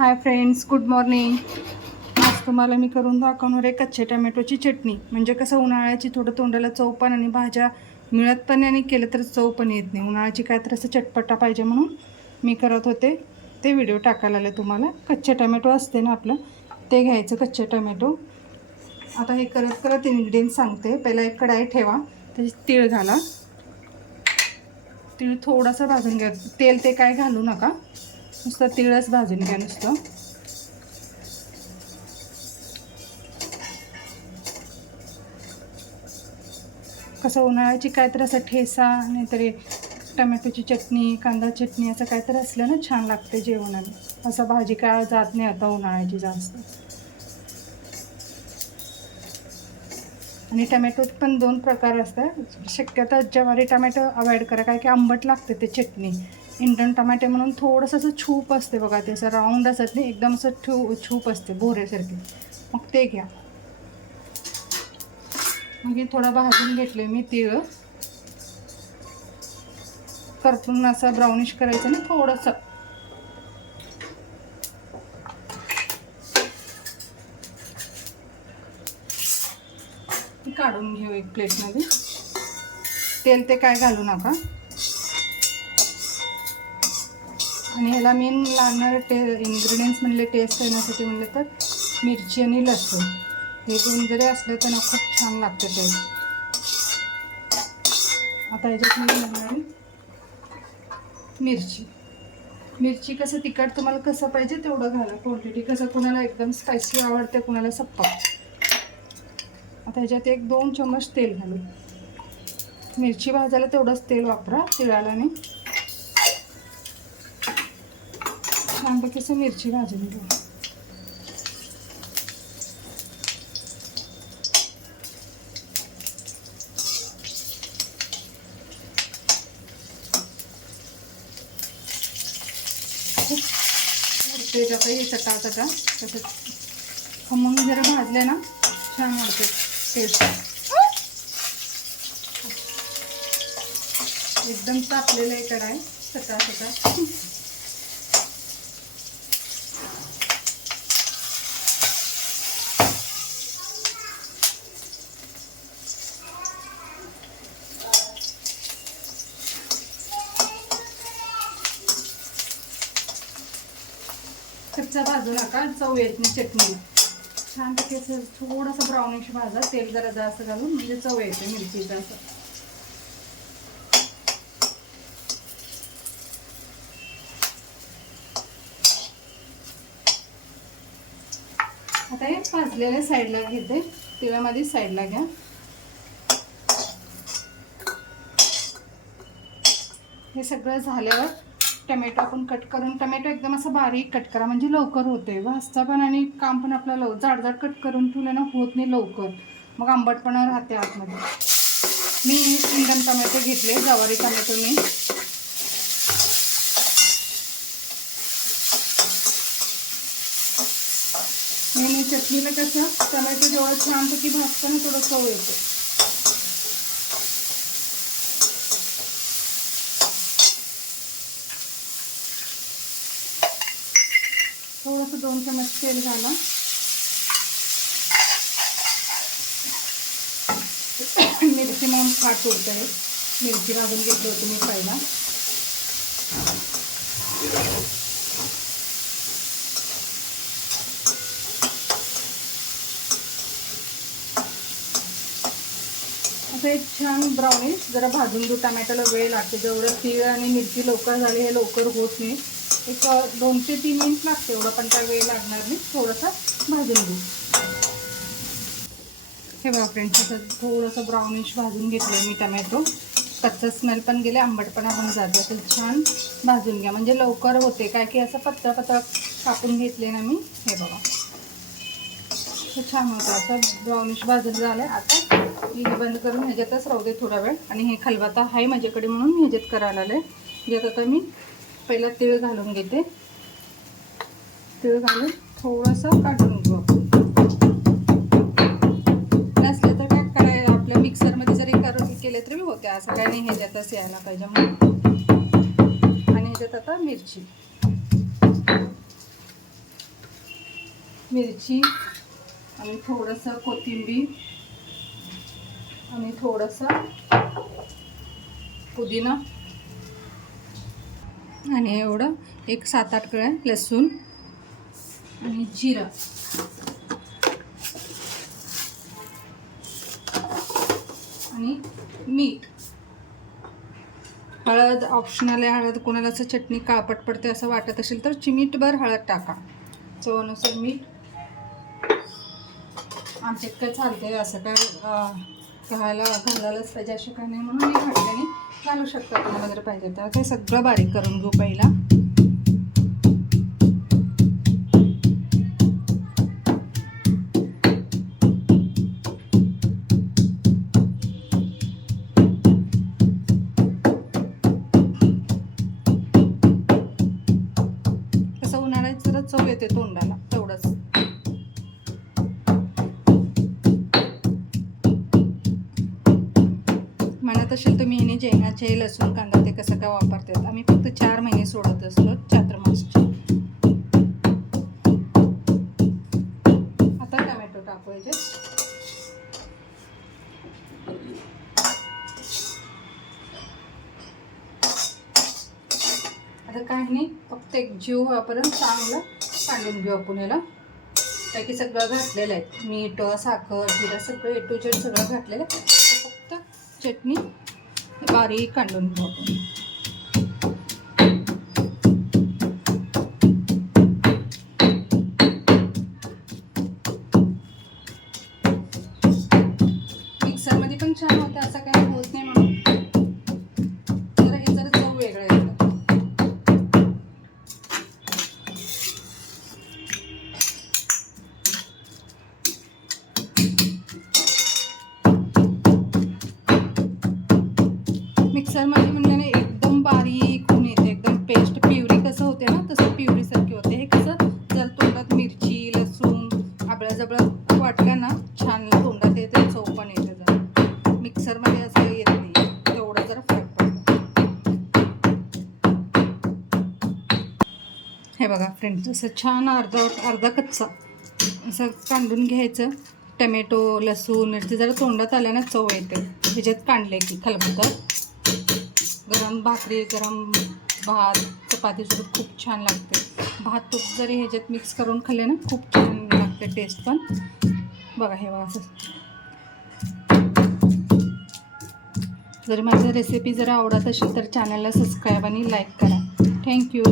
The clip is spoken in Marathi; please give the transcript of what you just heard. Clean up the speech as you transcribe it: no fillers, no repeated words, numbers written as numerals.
Hi friends, good morning. आज तुम्हाला मी करून दाखवणार आहे कच्च्या टमॅटोची चटणी. म्हणजे कसं उन्हाळ्याची थोडं तोंडाला चव पण आणि भाज्या मिळत पण आणि केलं तर चव पण येत नाही. उन्हाळ्याची काय तर असं चटपटा पाहिजे म्हणून मी करत होते. ते व्हिडिओ टाकायला आले तुम्हाला. कच्चे टमॅटो असते ना आपलं, ते घ्यायचं कच्चे टमॅटो. आता हे करत करत इन्ग्रेडियंट सांगते. पहिला एक कढाई ठेवा, त्याच्यात तीळ घाला. तीळ थोडासा भाजून घ्या. तेल ते काय घालू नका, नुसतं तीळच भाजून घ्या नुसतं. कसं उन्हाळ्याची काय तर असं ठेसा नाहीतरी टमॅटोची चटणी, कांदा चटणी असं काय तर असलं ना छान लागते जेवणाला. असं भाजी काय जात नाही आता उन्हाळ्याची जास्त. आणि टमॅटो पण दोन प्रकार असतात. शक्यतो ज्वारी टमॅटो अवॉइड करा, काय की आंबट लागते ते चटणी. इंडियन टमाटे म्हणून थोडंसं असं छूप असते बघा, ते असं राऊंड असत नाही, एकदम असं छूप असते बोऱ्यासारखे, मग ते घ्या. मग हे थोडं भाजून घेतले मी तीळ. करपून असं ब्राउनिश करायचं ना थोडंसं. काढून घेऊ एक प्लेटमध्ये. तेल ते काय घालू नका. आणि ह्याला मेन लागणारे इन्ग्रेडियंट्स म्हणले टेस्ट येण्यासाठी म्हणले तर मिरची आणि लसूण, हे दोन जरी असले तर ना खूप छान लागते टेस्ट. आता ह्याच्यात मी घालणार मिरची कसं तिखट तुम्हाला कसं पाहिजे तेवढं घाला क्वांटिटी. कसं कुणाला एकदम स्पायसी आवडते, कुणाला सप्पा. आता ह्याच्यात 1-2 चम्मच तेल घालू. मिरची भाजायला तेवढंच तेल वापरा तिळाला नाही. छानपैकी असं मिरची भाजून घेऊ. आता हे चटा तसं खमंग जरा भाजले ना छान वाटते टेस्ट. एकदम तापलेलं आहे कढाई. चटा कच्चा भाजू नका, चव येत नाही चटणी. छानपैकी असं थोडंसं ब्राउनिश भाजा, तेल जरा जास्त घालून, म्हणजे चव येते मिरचीचं असं. आता हे भाजलेल्या साईडला घेते, तिळामध्ये साईडला घ्या. हे सगळं झाल्यावर टमॅटो आपण कट करून, टमॅटो एकदम असं बारीक कट करा म्हणजे लवकर होते भाजता पण, आणि काम पण आपलं जाड कट करून ठेवलं ना होत नाही लवकर, मग आंबटपणा राहते आतमध्ये. मी इंडियन टमॅटो घेतले, ज्वारी टमॅटो नाही. मी चटणीला कसं टमॅटो जेवढं छानपैकी भाजताना थोडं चव येते. थोडंसं 2 चम्मच तेल घाला. मिरची मग फाट उडते. मिरची भाजून घेतली होती मी पहिला. असं एक छान ब्राउनिश जरा भाजून घेऊ. टमॅटोला वेळ लागते, जेवढं तीळ आणि मिरची लवकर झाली हे लवकर होत नाही. एक 2 ते 3 मिनिट लागते, एवढं पण काय वेळ लागणार नाही. थोडंसं भाजून घेऊ. हे बघा फ्रेंड्स, असं थोडंसं ब्राउनिश भाजून घेतलं मी टमॅटो. कच्चा स्मेल पण गेले, आंबटपणा पण जाते. असं छान भाजून घ्या म्हणजे लवकर होते. काय की असं पातळ कापून घेतले ना मी. हे बघा हे छान होतं. असं ब्राउनिश भाजून झालं. आता हे बंद करून ह्याच्यातच राहू दे थोडा वेळ. आणि हे खलबत्ता आहे माझ्याकडे म्हणून ह्याच्यात करायला आलं आहे. ह्याच्यात आता मी पहिला तीळ घालून घेते. तीळ घालून थोडंसं काढून घेऊ आपण. नसलं तर काय करायला आपल्या मिक्सरमध्ये जरी केले तरी होते, असं काही नाही. ह्याच्यातच यायला पाहिजे म्हणून. आणि ह्याच्यात आता मिरची. मिरची आणि थोडंसं कोथिंबीर आणि थोडंसं पुदिना आणि एवढं एक 7-8 कळ्या लसूण आणि जिरं आणि मीठ. हळद ऑप्शनल आहे. हळद कोणाला असं चटणी काळपट पडते असं वाटत असेल तर चिमीटभर हळद टाका, चवीनुसार मीठ. आमच्यात काय चालते असं काय घालायलाच पाहिजे असे काय नाही, म्हणून मी घातल्याने घालू शकता तुम्हाला जर पाहिजे तर. ते सगळं बारीक करून घेऊ पहिला. कसं उन्हाळ्यात जरा चव येते तोंडाला तेवढंच. म्हणत असेल तुम्ही ह्याने जेवणाचे लसूण कांदा ते कसं काय वापरतात. आम्ही फक्त 4 महिने सोडत असतो चातुर्मासचे. आता टमॅटो टाकू याच्यात. आता काय नाही, फक्त एक जीव वापरून चांगलं काढून घेऊ आपण याला. काय की सगळं घातलेलं आहे, मीठ साखर जिरं सगळं A to Z सगळं घातलेलं आहे. फक्त चटणी बारीक काढून घेऊ आपण. मिक्सरमध्ये पण छान होतं, असं काही होत नाही म्हणून जरा हे जरा चव वेगळं येतं. मिक्सरमध्ये म्हणल्याने एकदम बारीक होऊन येते, एकदम पेस्ट प्युरी कसं होते ना तसं प्युरीसारखी होते. हे कसं जर तोंडात मिरची लसूण आबळाजबळा वाटलं ना छान तोंडात येते, चव पण येते. जरा मिक्सरमध्ये असं येत नाही, तेवढं जरा फरक पडतो. हे बघा फ्रेंड्स, असं छान अर्धा कच्चा असं काढून घ्यायचं. टमॅटो लसूण मिरची जरा तोंडात आल्यानं चव येते. ह्याच्यात काढले की खलबत्त्यात गरम भाकरी गरम भात चपातीसोबत खूप छान लागते. भात तूप जरी ह्याच्यात मिक्स करून खाल्ले ना खूप छान लागते टेस्ट पण. बघा हे बघा असं. जर माझी रेसिपी जर आवडत असेल तर चॅनलला सबस्क्राईब आणि लाईक करा. थँक्यू.